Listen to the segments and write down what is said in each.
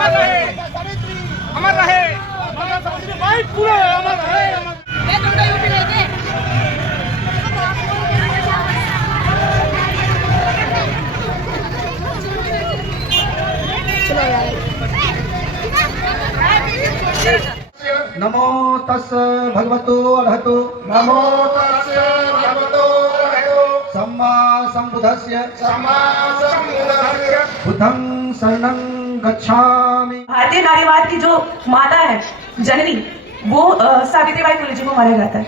अमर रहे, अमर रहे, भाई पूरे अमर रहे। नमो तस् भगवतो अरहतो नमो तस्य भगवतो अरहतो सम्मा सम्बुद्धस्य बुद्धं शरणं गच्छामि। भारतीय नारीवाद की जो माता है, जननी, वो सावित्रीबाई फुले जी को माना जाता है।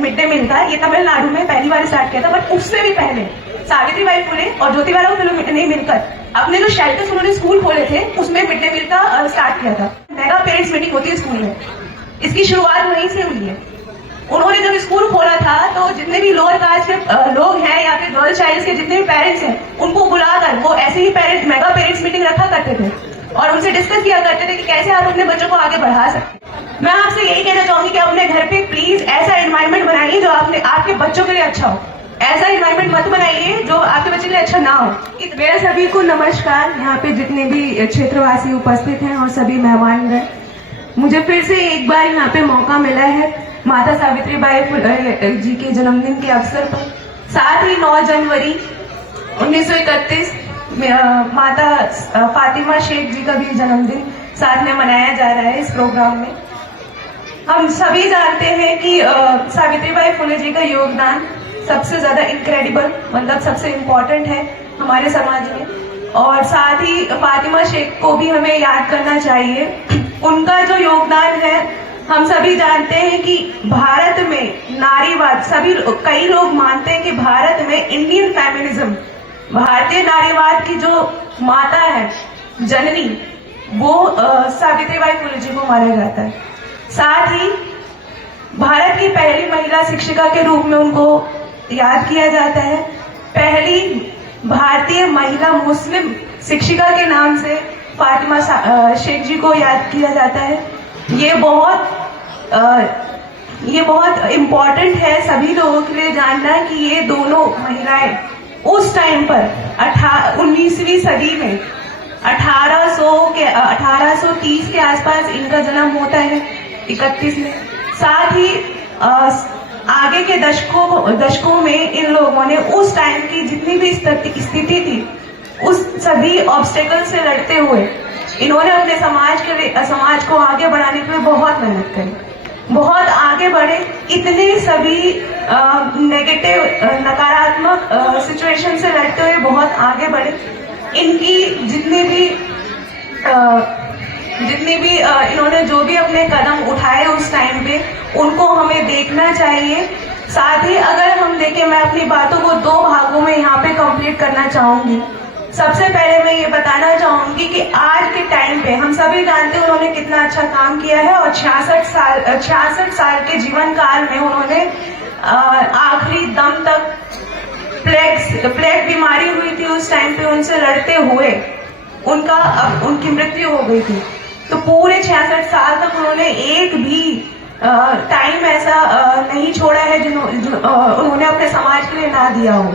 मिड डे मील का ये तमिलनाडु में पहली बार स्टार्ट किया था, बट उससे भी पहले सावित्रीबाई फुले और ज्योतिबाराव फुले ने मिलकर अपने जो शेल्टर्स उन्होंने स्कूल खोले थे उसमें मिड डे मील का स्टार्ट किया था। मेगा पेरेंट्स मीटिंग होती है स्कूल में, इसकी शुरुआत वहीं से हुई है। उन्होंने जब स्कूल खोला था तो जितने भी लोअर कास्ट के लोग हैं या फिर गर्ल चाइल्ड के जितने भी पेरेंट्स हैं उनको बुलाकर वो ऐसे ही मेगा पेरेंट्स मीटिंग रखा करते थे और उनसे डिस्कस किया करते थे कि कैसे आप अपने बच्चों को आगे बढ़ा सकते हैं। मैं आपसे यही कहना चाहूंगी कि अपने घर पे प्लीज ऐसा एनवायरमेंट बनाइए जो आपके बच्चों के लिए अच्छा हो। ऐसा एनवायरमेंट मत बनाइए जो आपके बच्चे के लिए अच्छा ना हो। मेरा सभी को नमस्कार, यहाँ पे जितने भी क्षेत्रवासी उपस्थित हैं और सभी मेहमान, मुझे फिर से एक बार यहाँ पे मौका मिला है माता सावित्रीबाई फुले जी के जन्मदिन के अवसर पर। साथ ही 9 जनवरी 1931 माता फातिमा शेख जी का भी जन्मदिन साथ में मनाया जा रहा है इस प्रोग्राम में। हम सभी जानते हैं कि सावित्रीबाई फुले जी का योगदान सबसे ज्यादा इनक्रेडिबल, मतलब सबसे इम्पोर्टेंट है हमारे समाज में। और साथ ही फातिमा शेख को भी हमें याद करना चाहिए। उनका जो योगदान है, हम सभी जानते हैं कि भारत में नारीवाद, कई लोग मानते हैं कि भारत में इंडियन फेमिनिज्म, भारतीय नारीवाद की जो माता है, जननी, वो सावित्रीबाई फुले जी को माना जाता है। साथ ही भारत की पहली महिला शिक्षिका के रूप में उनको याद किया जाता है। पहली भारतीय महिला मुस्लिम शिक्षिका के नाम से फातिमा शेख जी को याद किया जाता है। ये बहुत इम्पोर्टेंट है सभी लोगों के लिए जानना कि ये दोनों महिलाएं उस टाइम पर 19वीं सदी में 1830 के आसपास इनका जन्म होता है, 31 में। साथ ही आगे के दशकों में इन लोगों ने उस टाइम की जितनी भी स्थिति थी उस सभी ऑब्स्टेकल से लड़ते हुए इन्होंने अपने समाज को आगे बढ़ाने के लिए बहुत मेहनत करी, बहुत आगे बढ़े। इतने सभी नकारात्मक सिचुएशन से लड़ते हुए बहुत आगे बढ़े। इनकी जितनी भी इन्होंने जो भी अपने कदम उठाए उस टाइम पे, उनको हमें देखना चाहिए। साथ ही अगर हम देखें, मैं अपनी बातों को 2 भागों में यहाँ पे कंप्लीट करना चाहूंगी। सबसे पहले मैं ये बताना चाहूंगी कि आज के टाइम पे हम सभी जानते हैं उन्होंने कितना अच्छा काम किया है और 66 साल के जीवन काल में उन्होंने आखिरी दम तक प्लेग बीमारी हुई थी उस टाइम पे, उनसे लड़ते हुए उनकी मृत्यु हो गई थी। तो पूरे 66 साल तक उन्होंने एक भी टाइम ऐसा नहीं छोड़ा है उन्होंने अपने समाज के लिए ना दिया हो।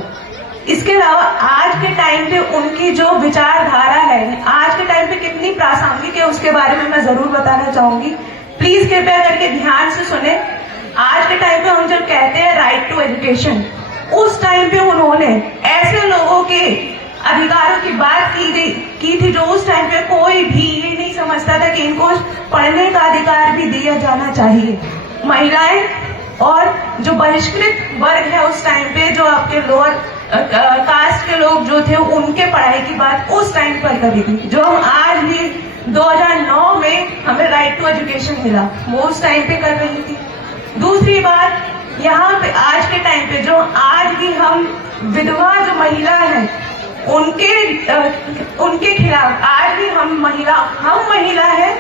इसके अलावा आज के टाइम पे उनकी जो विचारधारा है, आज के टाइम पे कितनी प्रासंगिक है उसके बारे में मैं जरूर बताना चाहूंगी। प्लीज कृपया करके ध्यान से सुने। आज के टाइम पे हम जब कहते हैं राइट टू एजुकेशन, उस टाइम पे उन्होंने ऐसे लोगों के अधिकारों की बात की थी जो उस टाइम पे कोई भी ये नहीं समझता था कि इनको पढ़ने का अधिकार भी दिया जाना चाहिए। महिलाएं और जो बहिष्कृत वर्ग है उस टाइम पे, जो आपके लोअर कास्ट के लोग जो थे, उनके पढ़ाई की बात उस टाइम पर करी थी, जो हम आज भी 2009 में हमें राइट टू एजुकेशन मिला, वो उस टाइम पे कर रही थी। दूसरी बात, यहाँ पे आज के टाइम पे जो आज भी हम विधवा जो महिला है उनके खिलाफ आज भी हम महिला है,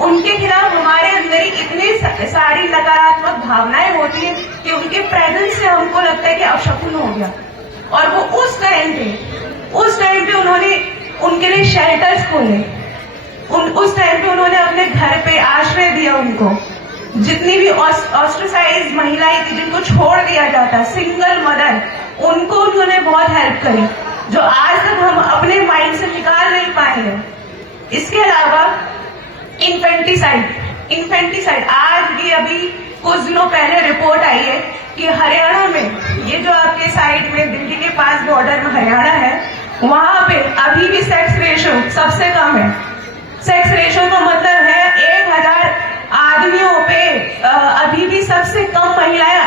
उनके खिलाफ हमारे अंदर इतनी सारी नकारात्मक भावनाएं होती है कि उनके प्रेजेंस से हमको लगता है कि अपशकुन हो गया। और वो उस टाइम पे उन्होंने उनके लिए शेल्टर्स खोले, उस टाइम पे उन्होंने अपने घर पे आश्रय दिया उनको। जितनी भी ऑस्ट्रेसाइज महिलाएं थी जिनको छोड़ दिया जाता, सिंगल मदर, उनको उन्होंने बहुत हेल्प करी, जो आज तक हम अपने माइंड से निकाल नहीं पाए हैं। इसके अलावा इन्फेंटिसाइड आज भी अभी कुछ दिनों पहले रिपोर्ट आई है कि हरियाणा में, ये जो आपके साइड में दिल्ली के पास बॉर्डर में हरियाणा है, वहां पे अभी भी सेक्स रेशो सबसे कम है। सेक्स रेशो का मतलब है 1000 आदमियों पे अभी भी सबसे कम महिलाएं,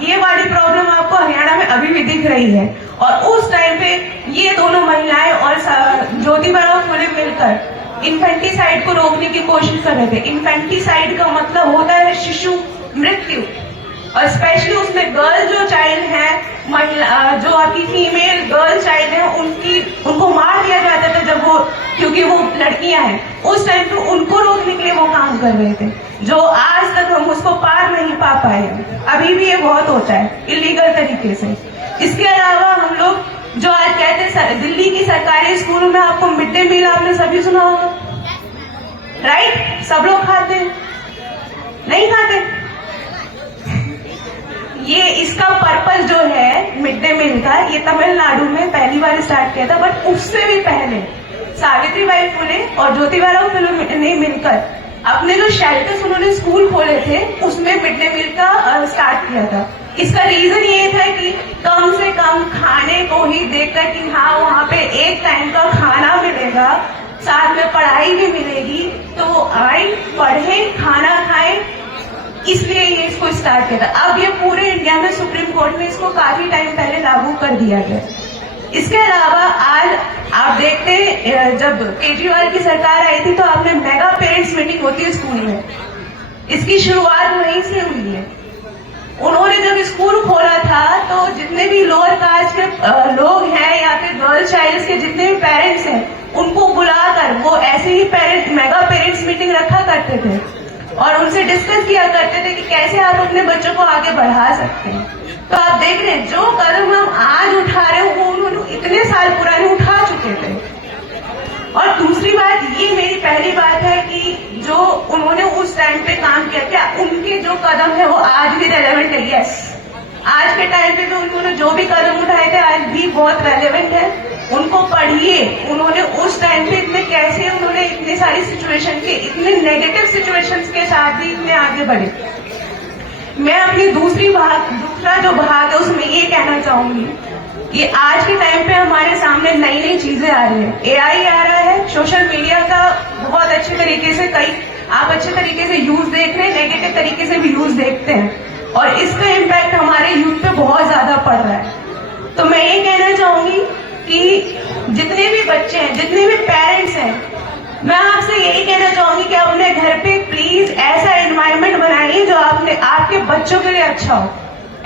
ये वाली प्रॉब्लम आपको हरियाणा में अभी भी दिख रही है। और उस टाइम पे ये दोनों महिलाएं और ज्योतिबा फुले मिलकर इन्फेंटिसाइड को रोकने की कोशिश कर रहे थे। इन्फेंटिसाइड का मतलब होता है शिशु मृत्यु, और स्पेशली उसमें गर्ल जो चाइल्ड है, महिला जो आपकी फीमेल गर्ल चाइल्ड है, उनको मार दिया जाता था जब वो, क्योंकि वो लड़कियां हैं। उस टाइम पे उनको रोकने के लिए वो काम कर रहे थे, जो आज तक हम उसको पार नहीं पा पाए। अभी भी ये बहुत होता है इलीगल तरीके से। इसके अलावा हम लोग जो आज कहते हैं दिल्ली की सरकारी स्कूलों में आपको मिड डे मील, आपने सभी सुना होगा, राइट? सब लोग खाते हैं, नहीं खाते? ये इसका पर्पस जो है मिड डे मील का, ये तमिलनाडु में पहली बार स्टार्ट किया था, बट उससे भी पहले सावित्रीबाई फुले और ज्योतिबा फुले ने मिलकर अपने जो शेल्टर्स उन्होंने स्कूल खोले थे उसमें मिड डे मील का स्टार्ट किया था। इसका रीजन ये था कि कम से कम खाने को ही देखकर कि हाँ वहाँ पे एक टाइम का खाना मिलेगा, साथ में पढ़ाई भी मिलेगी, तो आए पढ़े खाना खाएं, इसलिए ये इसको स्टार्ट किया था। अब ये पूरे इंडिया में सुप्रीम कोर्ट ने इसको काफी टाइम पहले लागू कर दिया गया। इसके अलावा आज आप देखते हैं जब केजरीवाल की सरकार आई थी तो आपने मेगा पेरेंट्स मीटिंग होती है स्कूल में, इसकी शुरुआत वहीं से हुई है। उन्होंने जब स्कूल खोला था तो जितने भी लोअर कास्ट के लोग हैं या फिर गर्ल चाइल्ड के जितने भी पेरेंट्स हैं उनको बुलाकर वो ऐसे ही मेगा पेरेंट्स मीटिंग रखा करते थे और उनसे डिस्कस किया करते थे कि कैसे आप अपने बच्चों को आगे बढ़ा सकते हैं। तो आप देख रहे हैं जो कदम हम आज उठा रहे हैं वो उन्होंने इतने साल पुराने उठा चुके थे। और दूसरी बात, ये मेरी पहली बात है कि जो उन्होंने उस टाइम पे काम किया, क्या उनके जो कदम है वो आज भी रेलेवेंट है? यस, आज के टाइम पे भी उन्होंने जो भी कदम उठाए थे आज भी बहुत रेलेवेंट है। उनको पढ़िए, उन्होंने उस टाइम पे कैसे उन्होंने इतनी सारी सिचुएशन के, इतने नेगेटिव सिचुएशंस के साथ भी इतने आगे बढ़े। मैं अपनी दूसरा जो भाग है उसमें ये कहना चाहूंगी कि आज के टाइम पे हमारे सामने नई नई चीजें आ रही है, एआई आ रहा है, सोशल मीडिया का बहुत अच्छे तरीके से आप अच्छे तरीके से यूज देख रहे हैं, नेगेटिव तरीके से भी यूज देखते हैं और इसका इम्पैक्ट हमारे यूथ पे बहुत ज्यादा पड़ रहा है। तो मैं ये कहना चाहूंगी कि जितने भी बच्चे हैं, जितने भी पेरेंट्स हैं, मैं आपसे यही कहना चाहूंगी कि अपने घर पे प्लीज ऐसा एनवायरनमेंट बनाइए जो आपके बच्चों के लिए अच्छा हो।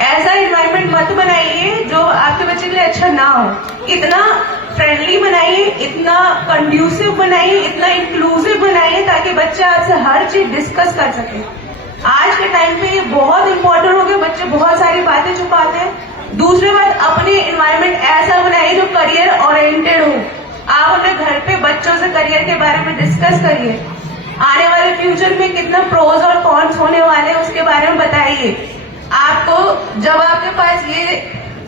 ऐसा एनवायरनमेंट मत बनाइए जो आपके बच्चे के लिए अच्छा ना हो। इतना फ्रेंडली बनाइए, इतना कंड्यूसिव बनाइए, इतना इंक्लूसिव बनाइए ताकि बच्चे आपसे हर चीज डिस्कस कर सके। आज के टाइम पे ये बहुत इंपॉर्टेंट हो गया, बच्चे बहुत सारी बातें छुपाते हैं। दूसरी बात, अपने एनवायरनमेंट ऐसा बनाइए जो करियर ओरिएंटेड हो। आप अपने घर पे बच्चों से करियर के बारे में डिस्कस करिए, आने वाले फ्यूचर में कितना प्रोज और कॉन्स होने वाले हैं उसके बारे में बताइए। आपको जब आपके पास ये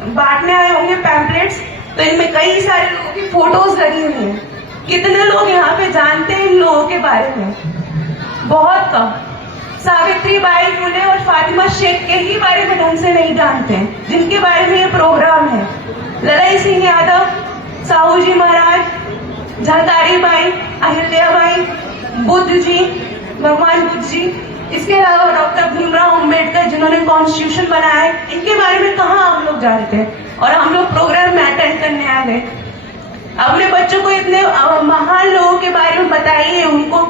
बांटने आए होंगे पैम्पलेट्स तो इनमें कई सारे लोगों की फोटोज लगी हुई हैं। कितने लोग यहाँ पे जानते हैं इन लोगों के बारे में? बहुत कम। सावित्रीबाई फुले और फातिमा शेख के ही बारे में ढंग से नहीं जानते हैं जिनके बारे में ये प्रोग्राम है। लड़ाई सिंह यादव, साहू जी महाराज, झलकारी बाई, अहिल्याबाई, बुद्ध जी, भगवान बुद्ध जी, इसके अलावा डॉक्टर भीमराव अम्बेडकर जिन्होंने कॉन्स्टिट्यूशन बनाया है, इनके बारे में कहाँ हम लोग जानते हैं? और हम लोग प्रोग्राम में अटेंड करने आ गए। अपने बच्चों को इतने महान लोगों के बारे में बताइए, उनको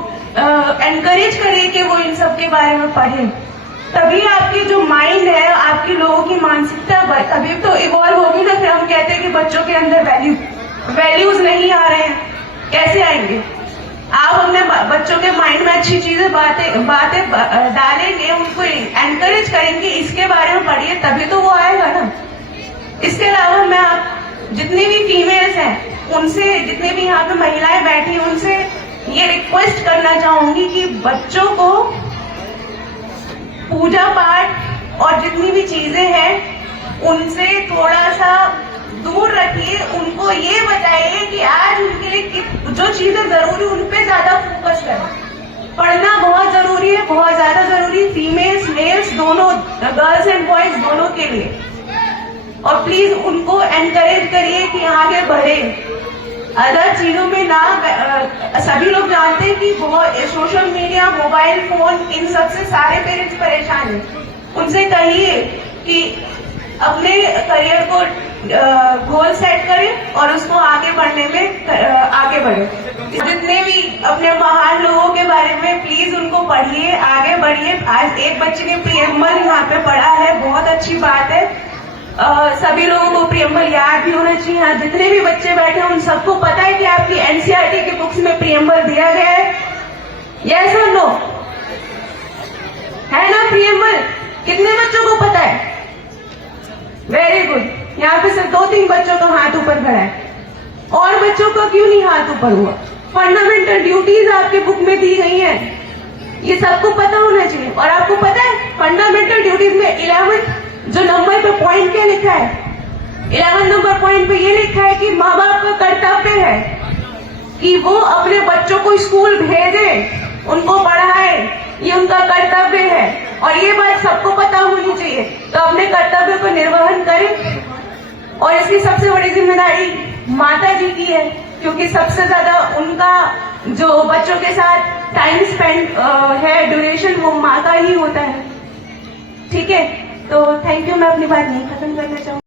एनकरेज करिए कि वो इन सब के बारे में पढ़ें। तभी आपकी जो माइंड है, आपकी लोगों की मानसिकता तभी तो इवॉल्व होगी ना। फिर हम कहते हैं कि बच्चों के अंदर वैल्यूज नहीं आ रहे हैं, कैसे आएंगे? आप अपने बच्चों के माइंड में अच्छी चीजें बातें डालेंगे, उनको एनकरेज करेंगे, इसके बारे में पढ़िए, तभी तो वो आएगा ना। इसके अलावा मैं आप जितने भी फीमेल्स हैं उनसे, जितने भी यहाँ पे महिलाएं बैठी उनसे ये रिक्वेस्ट करना चाहूंगी कि बच्चों को पूजा पाठ और जितनी भी चीजें हैं उनसे थोड़ा सा दूर रखिए। उनको ये बताइए कि आज उनके लिए जो चीजें जरूरी उन पे ज्यादा ओनली फीमेल्स मेल्स दोनों, गर्ल्स एंड बॉयज दोनों के लिए। और प्लीज उनको एनकरेज करिए कि आगे बढ़े, अदर चीजों में ना। सभी लोग जानते हैं कि बहुत सोशल मीडिया, मोबाइल फोन, इन सब से सारे पेरेंट्स परेशान हैं। उनसे कहिए कि अपने करियर को गोल सेट करें और उसको आगे बढ़ने में आगे बढ़े। जितने भी अपने महान लोगों के बारे में प्लीज उनको पढ़िए, आगे बढ़िए। आज एक बच्चे ने प्रियम्बल यहाँ पे पढ़ा है, बहुत अच्छी बात है। सभी लोगों को प्रियम्बल याद भी होना चाहिए। यहाँ जितने भी बच्चे बैठे हैं उन सबको पता है कि आपकी एनसीईआरटी की बुक्स में प्रियम्बल दिया गया है, यस और नो? है ना प्रियम्बल? कितने बच्चों को पता है? Very good. यहाँ पे सिर्फ 2-3 बच्चों का हाथ ऊपर खड़ा है, और बच्चों का क्यों नहीं हाथ ऊपर हुआ? फंडामेंटल ड्यूटीज आपके बुक में दी गई हैं, ये सबको पता होना चाहिए। और आपको पता है फंडामेंटल ड्यूटीज में 11 जो नंबर पे पॉइंट क्या लिखा है? 11 नंबर पॉइंट पे ये लिखा है कि माँ बाप का कर्तव्य है कि वो अपने बच्चों को स्कूल भेजे, उनको पढ़ाए, ये उनका कर्तव्य है। और ये बात सबको पता होनी चाहिए, तो अपने कर्तव्य को निर्वहन करें। और इसकी सबसे बड़ी जिम्मेदारी माता जी की है, क्योंकि सबसे ज्यादा उनका जो बच्चों के साथ टाइम स्पेंड है, ड्यूरेशन, वो माँ का ही होता है। ठीक है, तो थैंक यू। मैं अपनी बात नहीं खत्म करना चाहूँगी।